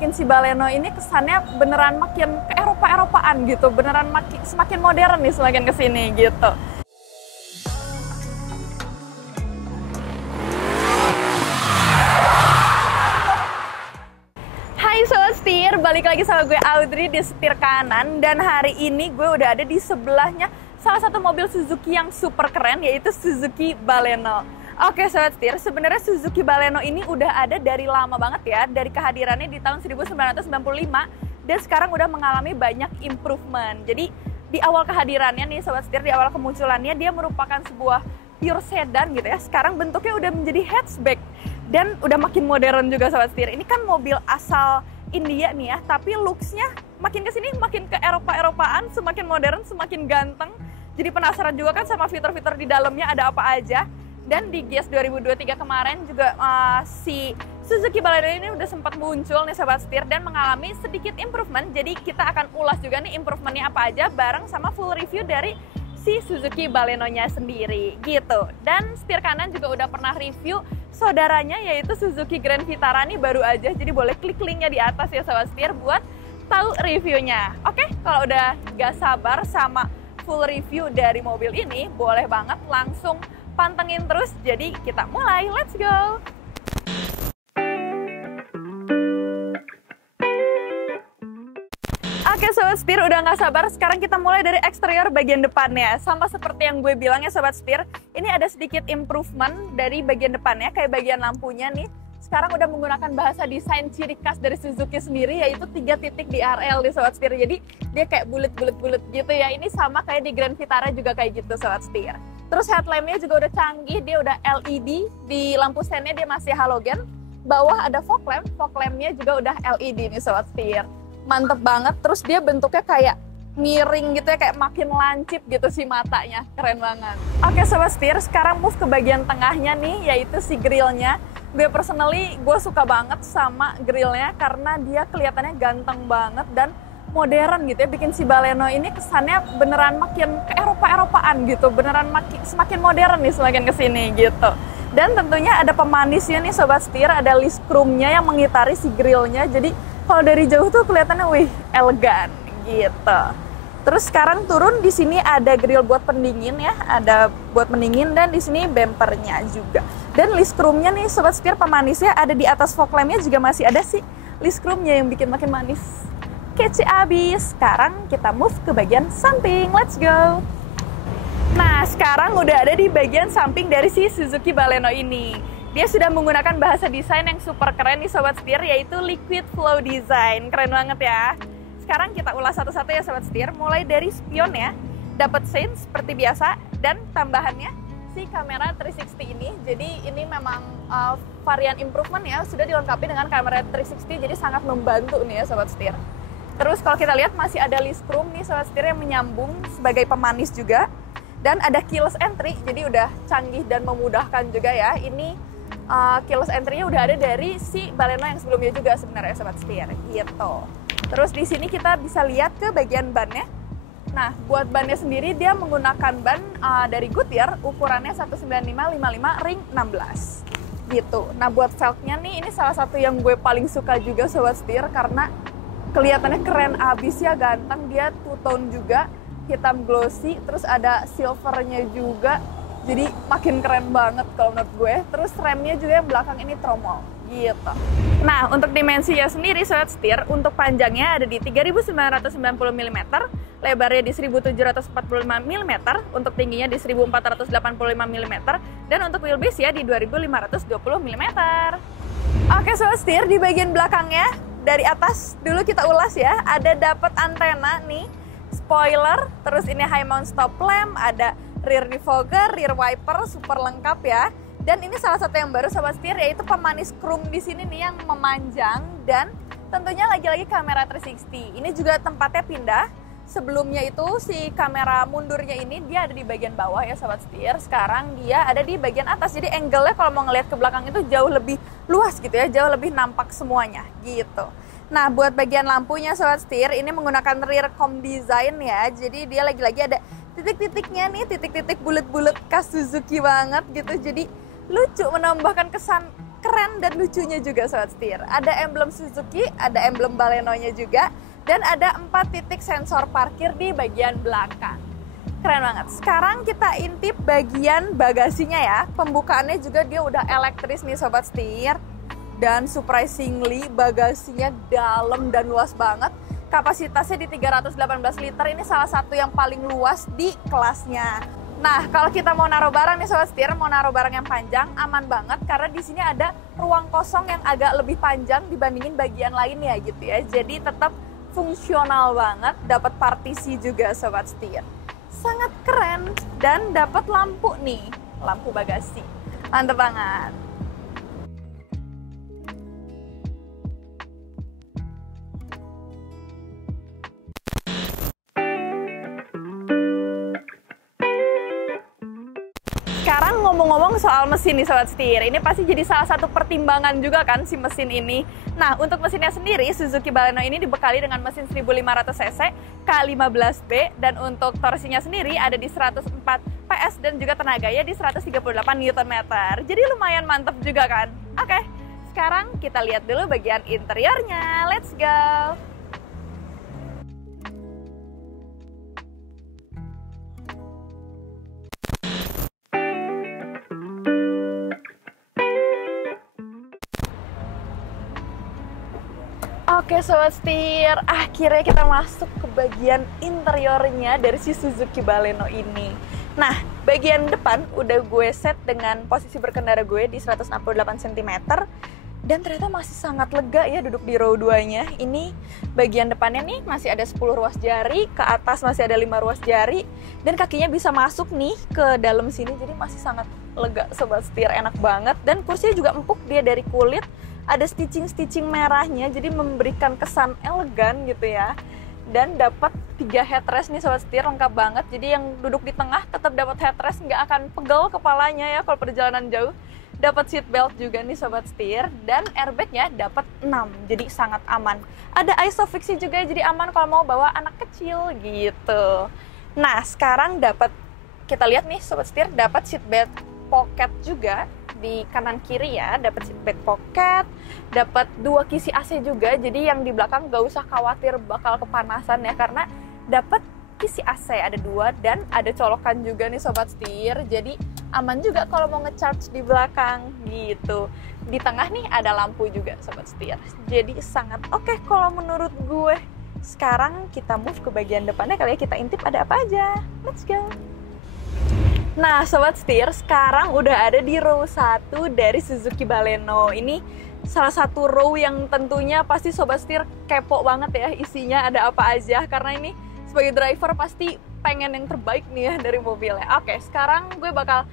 bikin si Baleno ini kesannya beneran makin ke Eropa-Eropaan gitu, beneran semakin modern nih semakin kesini gitu. Hai Sobat Setir, balik lagi sama gue Audrey di setir kanan, dan hari ini gue udah ada di sebelahnya salah satu mobil Suzuki yang super keren, yaitu Suzuki Baleno. Oke Sobat Setir, sebenarnya Suzuki Baleno ini udah ada dari lama banget ya, dari kehadirannya di tahun 1995, dan sekarang udah mengalami banyak improvement. Jadi di awal kehadirannya nih Sobat Setir, di awal kemunculannya dia merupakan sebuah pure sedan gitu ya. Sekarang bentuknya udah menjadi hatchback dan udah makin modern juga Sobat Setir. Ini kan mobil asal India nih ya, tapi looks-nya makin kesini makin ke Eropa-Eropaan, semakin modern, semakin ganteng. Jadi penasaran juga kan sama fitur-fitur di dalamnya ada apa aja. Dan di Gias 2023 kemarin juga si Suzuki Baleno ini udah sempat muncul nih Sobat Setir dan mengalami sedikit improvement. Jadi kita akan ulas juga nih improvementnya apa aja bareng sama full review dari si Suzuki Baleno-nya sendiri gitu. Dan setir kanan juga udah pernah review saudaranya yaitu Suzuki Grand Vitara nih baru aja. Jadi boleh klik linknya di atas ya Sobat Setir buat tahu reviewnya. Oke, kalau udah gak sabar sama full review dari mobil ini, boleh banget langsung pantengin terus. Jadi kita mulai, let's go! Oke Sobat Setir, udah nggak sabar, sekarang kita mulai dari eksterior bagian depannya. Sama seperti yang gue bilang ya Sobat Setir, ini ada sedikit improvement dari bagian depannya, kayak bagian lampunya nih. Sekarang udah menggunakan bahasa desain ciri khas dari Suzuki sendiri, yaitu 3 titik di RL di Sobat Setir. Jadi dia kayak bulet-bulet gitu ya, ini sama kayak di Grand Vitara juga kayak gitu Sobat Setir. Terus headlampnya juga udah canggih, dia udah LED, di lampu sennya dia masih halogen. Bawah ada fog lampnya juga udah LED nih Sobat Setir. Mantep banget, terus dia bentuknya kayak miring gitu ya, kayak makin lancip gitu sih matanya, keren banget. Oke Sobat Setir, sekarang move ke bagian tengahnya nih, yaitu si grillnya. Gue personally, gue suka banget sama grillnya karena dia kelihatannya ganteng banget dan modern gitu ya, bikin si Baleno ini kesannya beneran makin ke Eropa-Eropaan gitu, beneran semakin modern nih semakin kesini gitu. Dan tentunya ada pemanisnya nih Sobat Setir, ada list chrome-nya yang mengitari si grillnya, jadi kalau dari jauh tuh kelihatannya wih elegan gitu. Terus sekarang turun, di sini ada grill buat pendingin ya, ada buat pendingin, dan di sini bempernya juga. Dan list chrome-nya nih Sobat Setir, pemanisnya ada di atas fog lamp-nya juga masih ada sih list chrome-nya yang bikin makin manis. Kece abis. Sekarang kita move ke bagian samping, let's go. Nah sekarang udah ada di bagian samping dari si Suzuki Baleno ini. Dia sudah menggunakan bahasa desain yang super keren nih Sobat Setir, yaitu Liquid Flow Design. Keren banget ya. Sekarang kita ulas satu-satu ya Sobat Setir, mulai dari spion ya, dapat sense seperti biasa, dan tambahannya si kamera 360 ini. Jadi ini memang varian improvement ya, sudah dilengkapi dengan kamera 360, jadi sangat membantu nih ya Sobat Setir. Terus kalau kita lihat masih ada list chrome nih Sobat Setir yang menyambung sebagai pemanis juga. Dan ada keyless entry, jadi udah canggih dan memudahkan juga ya. Ini keyless entry-nya udah ada dari si Baleno yang sebelumnya juga sebenarnya Sobat Setir gitu. Terus di sini kita bisa lihat ke bagian bannya. Nah, buat bannya sendiri dia menggunakan ban dari Goodyear, ukurannya 195/55 ring 16 gitu. Nah, buat velgnya nih, ini salah satu yang gue paling suka juga Sobat Setir karena kelihatannya keren abis ya, ganteng. Dia two-tone juga, hitam glossy, terus ada silvernya juga. Jadi makin keren banget kalau menurut gue. Terus remnya juga yang belakang ini tromol gitu. Nah, untuk dimensinya sendiri Sobat Setir, untuk panjangnya ada di 3990 mm, lebarnya di 1745 mm, untuk tingginya di 1485 mm, dan untuk wheelbase ya di 2520 mm. Oke Sobat Setir, di bagian belakangnya dari atas dulu kita ulas ya, ada dapat antena nih, spoiler, terus ini high mount stop lamp, ada rear defogger, rear wiper, super lengkap ya. Dan ini salah satu yang baru Sobat Setir, yaitu pemanis chrome di sini nih yang memanjang, dan tentunya lagi-lagi kamera 360. Ini juga tempatnya pindah. Sebelumnya itu si kamera mundurnya ini dia ada di bagian bawah ya Sobat Setir. Sekarang dia ada di bagian atas. Jadi angle-nya kalau mau ngelihat ke belakang itu jauh lebih luas gitu ya, jauh lebih nampak semuanya gitu. Nah, buat bagian lampunya Sobat Setir, ini menggunakan rear com design ya. Jadi dia lagi-lagi ada titik-titiknya nih, titik-titik bulet-bulet khas Suzuki banget gitu. Jadi lucu, menambahkan kesan keren dan lucunya juga sobat setir. Ada emblem Suzuki, ada emblem Baleno-nya juga, dan ada 4 titik sensor parkir di bagian belakang. Keren banget. Sekarang kita intip bagian bagasinya ya. Pembukaannya juga dia udah elektris nih sobat setir. Dan surprisingly bagasinya dalam dan luas banget. Kapasitasnya di 318 liter, ini salah satu yang paling luas di kelasnya. Nah, kalau kita mau naruh barang nih sobat setir, mau naruh barang yang panjang, aman banget karena di sini ada ruang kosong yang agak lebih panjang dibandingin bagian lainnya gitu ya. Jadi tetap fungsional banget, dapat partisi juga sobat setir. Sangat keren dan dapat lampu nih, lampu bagasi. Mantep banget. Sekarang ngomong-ngomong soal mesin nih sobat setir, ini pasti jadi salah satu pertimbangan juga kan si mesin ini. Nah, untuk mesinnya sendiri Suzuki Baleno ini dibekali dengan mesin 1500 cc K15B, dan untuk torsinya sendiri ada di 104 PS dan juga tenaganya di 138 Nm. Jadi lumayan mantep juga kan? Oke, sekarang kita lihat dulu bagian interiornya. Let's go! Oke sobat setir, akhirnya kita masuk ke bagian interiornya dari si Suzuki Baleno ini. Nah, bagian depan udah gue set dengan posisi berkendara gue di 168 cm. Dan ternyata masih sangat lega ya duduk di row 2-nya. Ini bagian depannya nih masih ada 10 ruas jari, ke atas masih ada 5 ruas jari. Dan kakinya bisa masuk nih ke dalam sini, jadi masih sangat lega sobat setir, enak banget. Dan kursinya juga empuk, dia dari kulit. Ada stitching merahnya, jadi memberikan kesan elegan gitu ya. Dan dapat 3 headrest nih sobat setir, lengkap banget. Jadi yang duduk di tengah tetap dapat headrest, nggak akan pegel kepalanya ya kalau perjalanan jauh. Dapat seat belt juga nih sobat setir, dan airbagnya dapat 6, jadi sangat aman. Ada isofix juga, jadi aman kalau mau bawa anak kecil gitu. Nah, sekarang kita lihat nih sobat setir, dapat seat belt pocket juga di kanan kiri ya, dapat seat belt pocket, dapat 2 kisi AC juga, jadi yang di belakang gak usah khawatir bakal kepanasan ya, karena dapat kisi AC ada 2 dan ada colokan juga nih sobat setir, jadi aman juga kalau mau ngecharge di belakang gitu. Di tengah nih ada lampu juga sobat setir, jadi sangat oke kalau menurut gue. Sekarang kita move ke bagian depannya kali ya, kita intip ada apa aja. Let's go. Nah sobat setir, sekarang udah ada di row 1 dari Suzuki Baleno. Ini salah satu row yang tentunya pasti sobat setir kepo banget ya isinya ada apa aja, karena ini sebagai driver pasti pengen yang terbaik nih ya dari mobilnya. Oke, sekarang gue bakal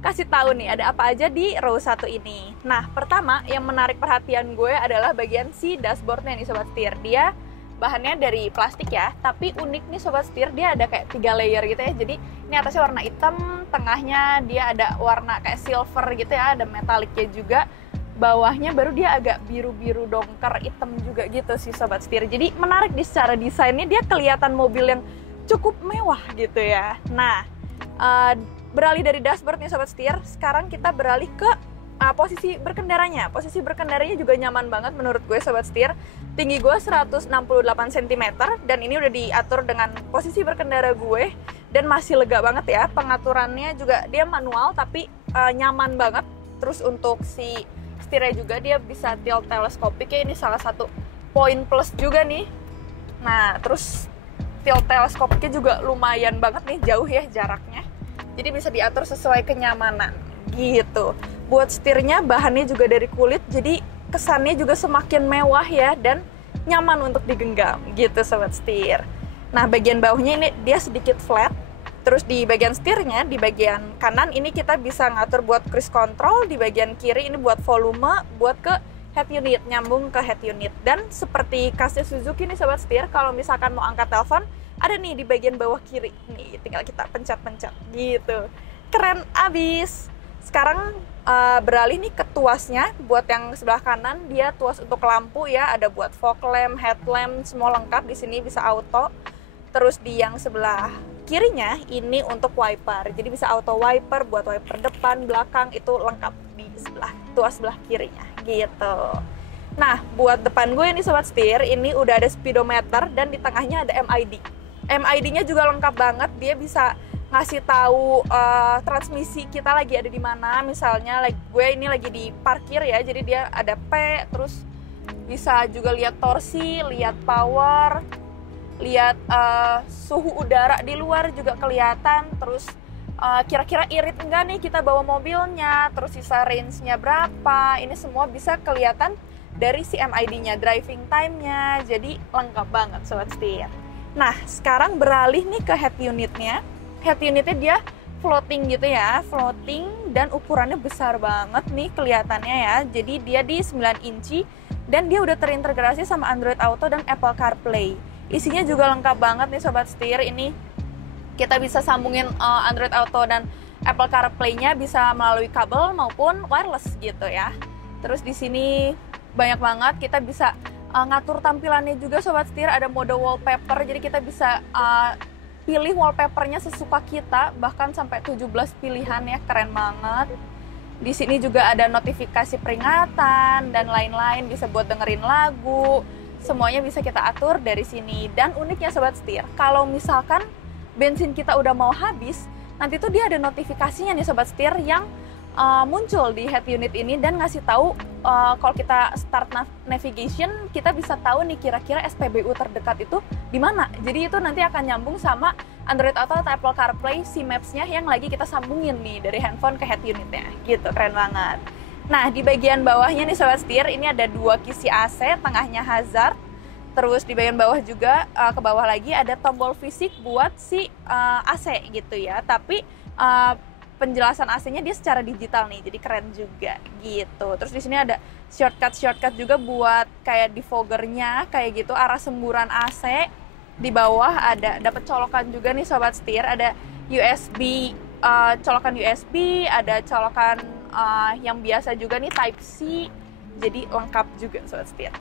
kasih tahu nih ada apa aja di row 1 ini. Nah, pertama yang menarik perhatian gue adalah bagian si dashboardnya nih sobat setir. Dia bahannya dari plastik ya, tapi unik nih sobat setir, dia ada kayak 3 layer gitu ya. Jadi ini atasnya warna hitam, tengahnya dia ada warna kayak silver gitu ya, ada metaliknya juga. Bawahnya baru dia agak biru-biru dongker hitam juga gitu sih sobat setir. Jadi menarik di secara desainnya, dia kelihatan mobil yang cukup mewah gitu ya. Nah, beralih dari dashboard nih sobat setir, sekarang kita beralih ke posisi berkendaranya. Posisi berkendaranya juga nyaman banget menurut gue sobat setir. Tinggi gue 168 cm dan ini udah diatur dengan posisi berkendara gue dan masih lega banget ya. Pengaturannya juga dia manual tapi nyaman banget. Terus untuk si setirnya juga dia bisa tilt teleskopik ya, ini salah satu poin plus juga nih. Nah, terus tilt teleskopiknya juga lumayan banget nih, jauh ya jaraknya. Jadi bisa diatur sesuai kenyamanan gitu. Buat setirnya bahannya juga dari kulit, jadi kesannya juga semakin mewah ya dan nyaman untuk digenggam gitu sobat setir. Nah, bagian bawahnya ini dia sedikit flat. Terus di bagian setirnya, di bagian kanan ini kita bisa ngatur buat cruise control, di bagian kiri ini buat volume, buat ke head unit, nyambung ke head unit. Dan seperti khasnya Suzuki nih sobat setir, kalau misalkan mau angkat telepon, ada nih di bagian bawah kiri. Nih, tinggal kita pencet-pencet gitu. Keren abis. Sekarang beralih nih ke tuasnya. Buat yang sebelah kanan, dia tuas untuk lampu ya, ada buat fog lamp, headlamp, semua lengkap di sini, bisa auto. Terus di yang sebelah kirinya ini untuk wiper, jadi bisa auto wiper buat wiper depan, belakang, itu lengkap di sebelah kirinya gitu. Nah, buat depan gue ini sobat setir, ini udah ada speedometer dan di tengahnya ada MID. MID-nya juga lengkap banget, dia bisa ngasih tahu transmisi kita lagi ada di mana. Misalnya gue ini lagi di parkir ya, jadi dia ada P, terus bisa juga lihat torsi, lihat power, lihat suhu udara di luar juga kelihatan, terus kira-kira irit enggak nih kita bawa mobilnya, terus sisa range-nya berapa, ini semua bisa kelihatan dari si MID-nya, driving time-nya, jadi lengkap banget sobat setir. Nah, sekarang beralih nih ke head unit-nya. Head unit-nya dia floating gitu ya, floating dan ukurannya besar banget nih kelihatannya ya, jadi dia di 9 inci dan dia udah terintegrasi sama Android Auto dan Apple CarPlay. Isinya juga lengkap banget nih sobat setir, ini kita bisa sambungin Android Auto dan Apple CarPlay-nya bisa melalui kabel maupun wireless gitu ya. Terus di sini banyak banget, kita bisa ngatur tampilannya juga sobat setir, ada mode wallpaper, jadi kita bisa pilih wallpapernya sesuka kita, bahkan sampai 17 pilihan ya, keren banget. Di sini juga ada notifikasi peringatan dan lain-lain, bisa buat dengerin lagu, semuanya bisa kita atur dari sini. Dan uniknya sobat setir, kalau misalkan bensin kita udah mau habis, nanti tuh dia ada notifikasinya nih sobat setir yang muncul di head unit ini dan ngasih tahu kalau kita start navigation, kita bisa tahu nih kira-kira SPBU terdekat itu di mana. Jadi itu nanti akan nyambung sama Android Auto atau Apple CarPlay si Maps-nya yang lagi kita sambungin nih dari handphone ke head unitnya. Gitu, keren banget. Nah, di bagian bawahnya nih sobat setir, ini ada 2 kisi AC, tengahnya hazard. Terus di bagian bawah juga ke bawah lagi ada tombol fisik buat si AC gitu ya. Tapi penjelasan AC-nya dia secara digital nih, jadi keren juga gitu. Terus di sini ada shortcut juga buat kayak defoggernya, kayak gitu, arah semburan AC. Di bawah ada dapat colokan juga nih sobat setir, ada USB, colokan USB, ada colokan yang biasa juga nih Type C, jadi lengkap juga sobat setir.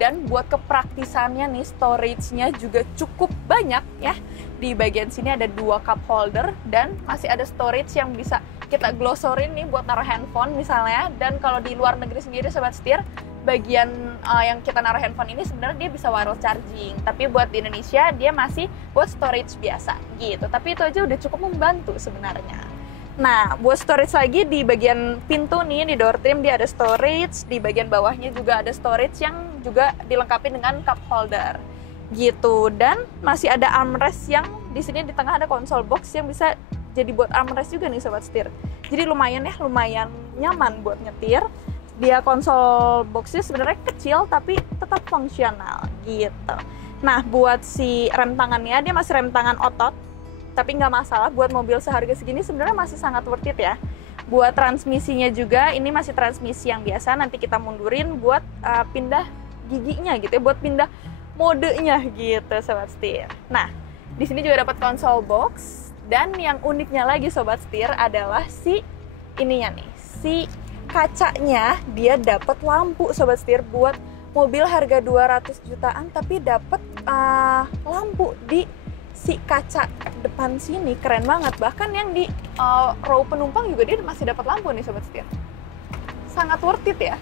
Dan buat kepraktisannya nih, storage-nya juga cukup banyak ya. Di bagian sini ada 2 cup holder dan masih ada storage yang bisa kita glosorin nih buat naruh handphone misalnya. Dan kalau di luar negeri sendiri sobat setir, bagian yang kita naruh handphone ini sebenarnya dia bisa wireless charging. Tapi buat di Indonesia dia masih buat storage biasa gitu. Tapi itu aja udah cukup membantu sebenarnya. Nah, buat storage lagi di bagian pintu nih, di door trim dia ada storage, di bagian bawahnya juga ada storage yang juga dilengkapi dengan cup holder gitu. Dan masih ada armrest yang di sini di tengah ada console box yang bisa jadi buat armrest juga nih sobat setir. Jadi lumayan ya, lumayan nyaman buat nyetir. Dia console boxnya sebenarnya kecil tapi tetap fungsional gitu. Nah, buat si rem tangannya dia masih rem tangan otot. Tapi nggak masalah, buat mobil seharga segini sebenarnya masih sangat worth it ya. Buat transmisinya juga, ini masih transmisi yang biasa, nanti kita mundurin buat pindah giginya gitu ya, buat pindah modenya gitu sobat setir. Nah, di sini juga dapat console box, dan yang uniknya lagi sobat setir adalah si ininya nih, si kacanya dia dapat lampu sobat setir. Buat mobil harga 200 jutaan tapi dapat lampu di si kaca depan sini, keren banget. Bahkan yang di row penumpang juga dia masih dapat lampu nih sobat setir. Sangat worth it ya.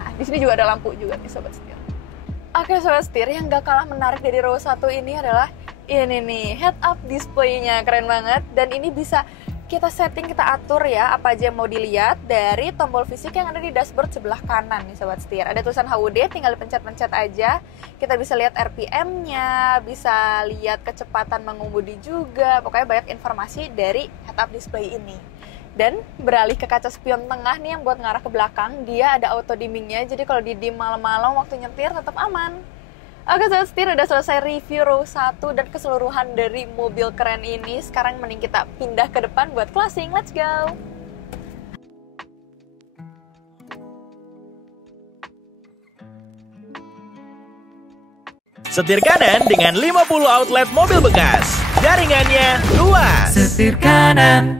Nah, di sini juga ada lampu juga nih sobat setir. Oke sobat setir, yang gak kalah menarik dari row 1 ini adalah ini nih, head up display-nya, keren banget. Dan ini bisa kita setting, kita atur ya apa aja yang mau dilihat dari tombol fisik yang ada di dashboard sebelah kanan nih sobat setir. Ada tulisan HUD, tinggal pencet-pencet aja. Kita bisa lihat RPM-nya, bisa lihat kecepatan mengemudi juga. Pokoknya banyak informasi dari head up display ini. Dan beralih ke kaca spion tengah nih yang buat ngarah ke belakang, dia ada auto dimming-nya. Jadi kalau di dim malam-malam waktu nyetir tetap aman. Oke sobat setir, udah selesai review row 1 dan keseluruhan dari mobil keren ini. Sekarang mending kita pindah ke depan buat closing. Let's go! Setir kanan dengan 50 outlet mobil bekas. Jaringannya luas. Setir kanan.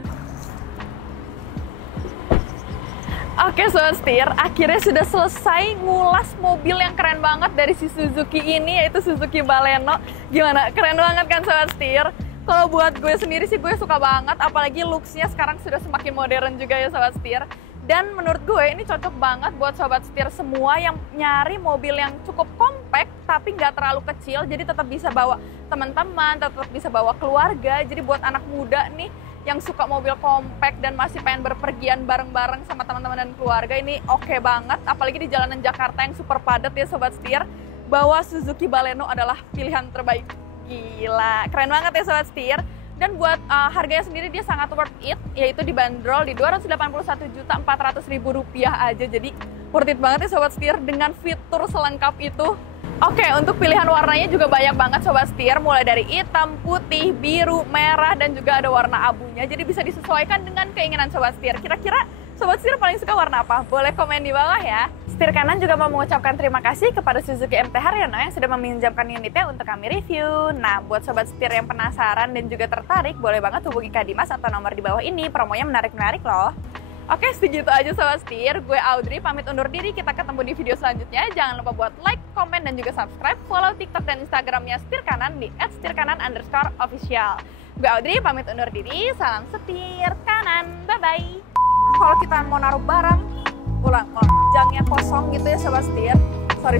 Oke sobat setir, akhirnya sudah selesai ngulas mobil yang keren banget dari si Suzuki ini, yaitu Suzuki Baleno. Gimana? Keren banget kan sobat setir? Kalau buat gue sendiri sih gue suka banget, apalagi looks-nya sekarang sudah semakin modern juga ya sobat setir. Dan menurut gue ini cocok banget buat sobat setir semua yang nyari mobil yang cukup compact tapi nggak terlalu kecil, jadi tetap bisa bawa teman-teman, tetap bisa bawa keluarga. Jadi buat anak muda nih yang suka mobil compact dan masih pengen berpergian bareng-bareng sama teman-teman dan keluarga, ini oke banget. Apalagi di jalanan Jakarta yang super padat ya sobat setir, bawa Suzuki Baleno adalah pilihan terbaik. Gila, keren banget ya sobat setir. Dan buat harganya sendiri dia sangat worth it, yaitu dibanderol di Rp281.400.000 aja. Jadi worth it banget ya sobat setir dengan fitur selengkap itu. Oke, untuk pilihan warnanya juga banyak banget sobat setir, mulai dari hitam, putih, biru, merah, dan juga ada warna abunya. Jadi bisa disesuaikan dengan keinginan sobat setir. Kira-kira sobat setir paling suka warna apa? Boleh komen di bawah ya. Setir kanan juga mau mengucapkan terima kasih kepada Suzuki MT Haryono yang sudah meminjamkan unitnya untuk kami review. Nah, buat sobat setir yang penasaran dan juga tertarik, boleh banget hubungi Kak Dimas atau nomor di bawah ini. Promonya menarik-menarik loh. Oke, segitu aja sobat setir. Gue Audrey, pamit undur diri. Kita ketemu di video selanjutnya. Jangan lupa buat like, komen, dan juga subscribe. Follow TikTok dan Instagramnya Setir Kanan di @setirkanan_official. Gue Audrey, pamit undur diri. Salam setir kanan. Bye-bye. Kalau kita mau naruh barang, ulang, jangnya kosong gitu ya sobat setir. Sorry.